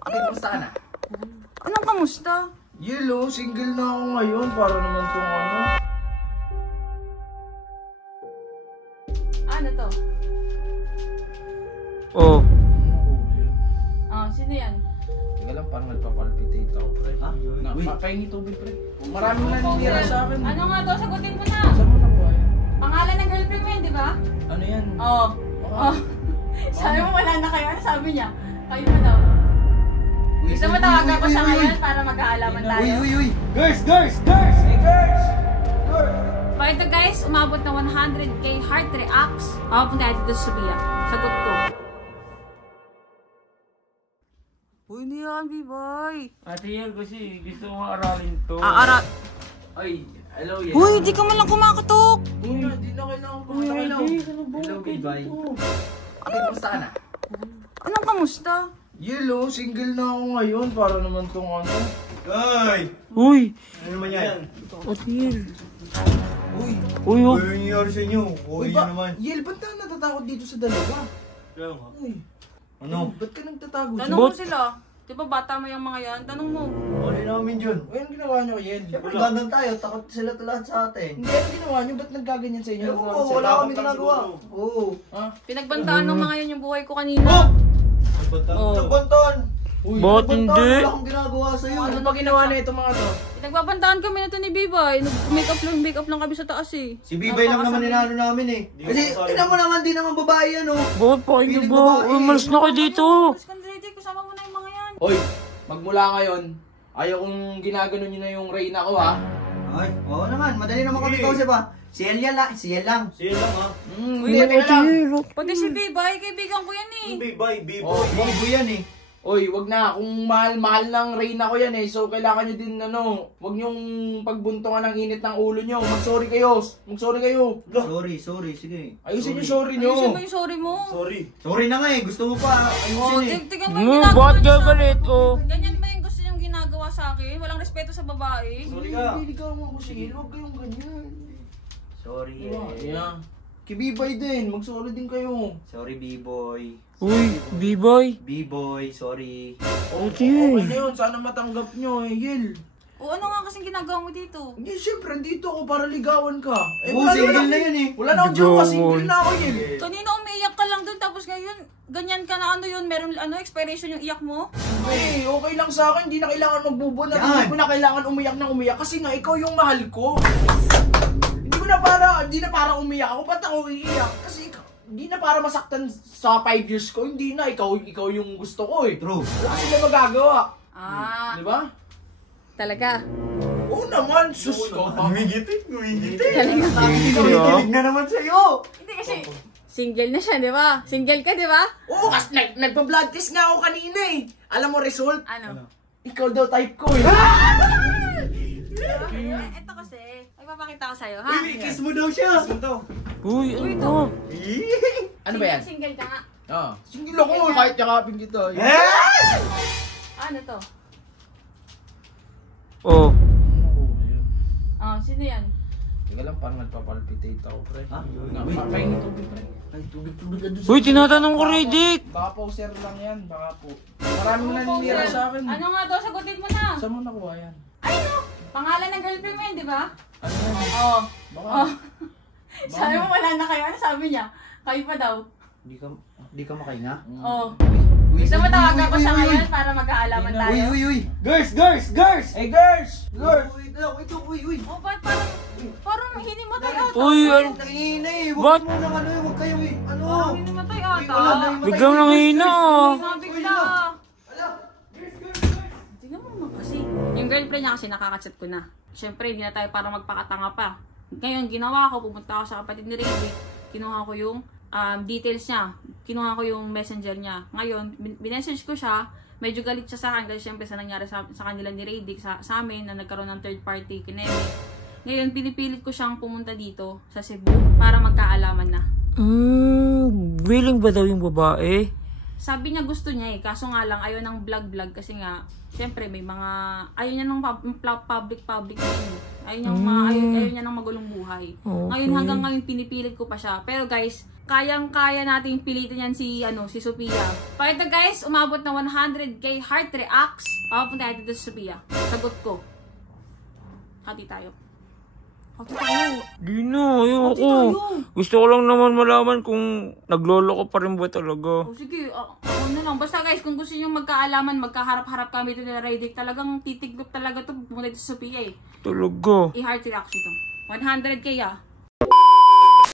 Kamusta ka na? Anong kamusta? Yelo, single na ako ngayon. Para naman tong ano. Ano to? Oh. Sino yan? Teka lang, parang nagpapalpitate ako, pre. Ah, Papahingi tubig, pre. Maraming nanira sa akin. Ano nga to? Sagutin mo na. Saan mo nakuha yan? Pangalan ng girlfriend mo yan, di ba? Ano yan? Oo. Oh. Sabi mo wala na kayo. Ano sabi niya? Kayo pa daw. Gusto mo tawagan ko siya ngayon para magkaalaman tayo? Uy! Girls! Hey, girls! So ito guys, umabot na 100k heart reacts. Papunta tayo dito sa Sophia. Sagot ko. Uy, hindi yan, B-boy. Ate Yel, kasi gusto mo aralin to. Ay, hello, yan. Uy, di ka man lang kumakatok. Hindi na kailangan ko. Hello, bye. Kamusta ka na? Anong kamusta? Yelo, single na ako ngayon. Para naman tong ano. Uy! Ano naman yan? Ate Yel. Uy, Uy, oh. Ano yung nangyari sa inyo? Uy, ba? naman. Yel, ba't ka natatakot dito sa dalawa? Kaya nga. Uy, Ano? ba't ka nagtatago dyan? Tanong mo sila. Di ba bata mo yung mga yan? Tanong mo. Ano namin dyan? Uy, anong ginawa nyo kay Yel? Siyempre, gandang tayo. Takot sila lahat sa atin. Hindi, anong ginawa nyo? Ba't nagkaganyan sa inyo? Ewan ko, wala kami ginagawa. Oo. Ha? Pinagbantaan ng mga yan yung buhay ko kanina. Oh. Nagbantan! Uy, Ba't Nagbantan! hindi? Wala akong ginagawa sa'yo. ano ba ginawa na itong mga to? Pinagbabantaan kami na ito ni Bibay. Nag-make up lang kami sa taas eh. Si Bibay lang naman inaano namin eh. Kasi, tinan mo naman, di naman babae yan oh. Bakit pa kayo ba? Uy, malas na kayo dito. Mas Ready, kasama mo na yung mga yan. Hoy, magmula ngayon, ayaw kong ginagano nyo na yung Reyna ko ha. Ay, oo naman. Madali naman kami kausap ah. Si El lang. Sige lang ha. Uy, Hindi, teka lang. Pati si Bibay, kaibigan ko yan eh. Bibay, Oh, Bibo yan eh. Oy, wag na. Kung mahal ng Reyna ko yan eh. So, kailangan nyo din, wag nyong pagbuntungan ng init ng ulo nyo. Mag-sorry kayo. Sorry, sige. Ayusin yung sorry nyo. Ayusin mo yung sorry mo. Sorry na nga eh. Gusto mo pa. Oh, Ayusin eh. tignan mo yung Bakit ginagawa ka niyo sa galit, akin. oh? Ganyan ba yung gusto niyong ginagawa sa akin? Walang respeto sa babae. Hindi ka mo ako sige. Huwag kayong ganyan. Sorry Yeah. Kibibay din. Mag-sorry din kayo. Sorry, B-boy. Uy, B-boy. B-boy, sorry. Okay na yun. Sana matanggap nyo eh, Yel. O ano nga kasing ginagawa mo dito? Hindi, syempre, dito ako para ligawan ka. Oo, single na yun eh. Wala na akong jowa. Single na ako, Yel. Kanina umiiyak ka lang dun tapos ngayon ganyan ka na ano yun? Meron expiration yung iyak mo? Eh, okay lang sa akin. Hindi na kailangan magbubon at Yan. hindi ko na kailangan umiyak ng umiyak kasi nga ikaw yung mahal ko. Hindi na para umiyak ako. Ba't ako iiyak? Kasi ikaw, hindi na para masaktan sa 5 years ko. Hindi na. Ikaw yung gusto ko eh. True. Wala sila magagawa. Ah, Di ba? talaga? Oo naman. Sus ko. Umigiti. Talaga? Kinikilig na naman sa'yo. Hindi kasi single na siya, di ba? Single ka, di ba? Oo, kasi nagpa-blood test nga ako kanina eh. Alam mo result? Ano? Ikaw daw type ko eh. Ito kasi, ay papakita ko sa'yo, ha? Uy, kiss mo daw siya. Kiss mo daw. Uy, Uy, ano? Ano ba yan? Single ka nga. Ah, single ako kahit yakapin kita. Ano to? Oh. Sino yan? Teka lang, parang nagpapalpitate ako, pre. Ah, Pahingi tubig, pre. Ay, tubig ka doon sa... Uy, tinatanong ko, Riddick. Baka poser lang yan, baka po. Maraming naninira sa akin. Ano nga to? Sagutin mo na. Saan mo nakuha yan? Ay, no! Pangalan ng girlfriend mo yan, di ba? Ano yan? Oo. Baka... Sabi mo wala na kayo. Ano sabi niya? Kayo pa daw. Di ka makahinga? Oo. Gusto mo tawagan ko siya ngayon para magkaalaman tayo? Uy. Hey, girls! Uy. Oh, ba't parang hinimatay ata? Uy, ano? Nangihina eh. What? Huwag mo nang huwag kayo eh. Ano? Parang hinimatay ata. Wala na yung Biglang nanghina, ah. Bigla. Tingnan mo naman kasi. Yung girlfriend niya kasi nakaka-chat ko na. Siyempre, hindi na tayo para magpakatanga pa. Ngayon, ginawa ko, pumunta ako sa kapatid ni Riddick. Kinuha ko yung details niya. Kinuha ko yung messenger niya. Ngayon, binessage ko siya. Medyo galit siya sa akin kasi siyempre sa nangyari sa kanila ni Riddick, sa amin na nagkaroon ng third party kineme. Ngayon, pinipilit ko siyang pumunta dito sa Cebu para magkaalaman na. Willing ba daw yung babae? Sabi niya gusto niya eh, kaso nga lang ayaw ng vlog kasi nga, syempre may mga, ayaw niya ng public na yun. Ayaw niya ng magulong buhay. Okay. Ngayon hanggang ngayon pinipilit ko pa siya. Pero guys, kayang-kaya nating pilitin yan si Sophia. Pag ito guys, umabot na 100k heart reacts, papunta natin dito si Sophia. Sagot ko. Hati tayo. Hati tayo. Di na, Hati ayoko. tayo. Gusto ko lang naman malaman kung naglolo ko pa rin ba talaga. O sige, ako na lang. Basta guys, kung gusto nyo magkaalaman, magkaharap-harap kami ito nila Raydick, talagang titiglop talaga to. Pumunta dito si Sophia eh. Talaga. I-heart reaction to. 100k ah.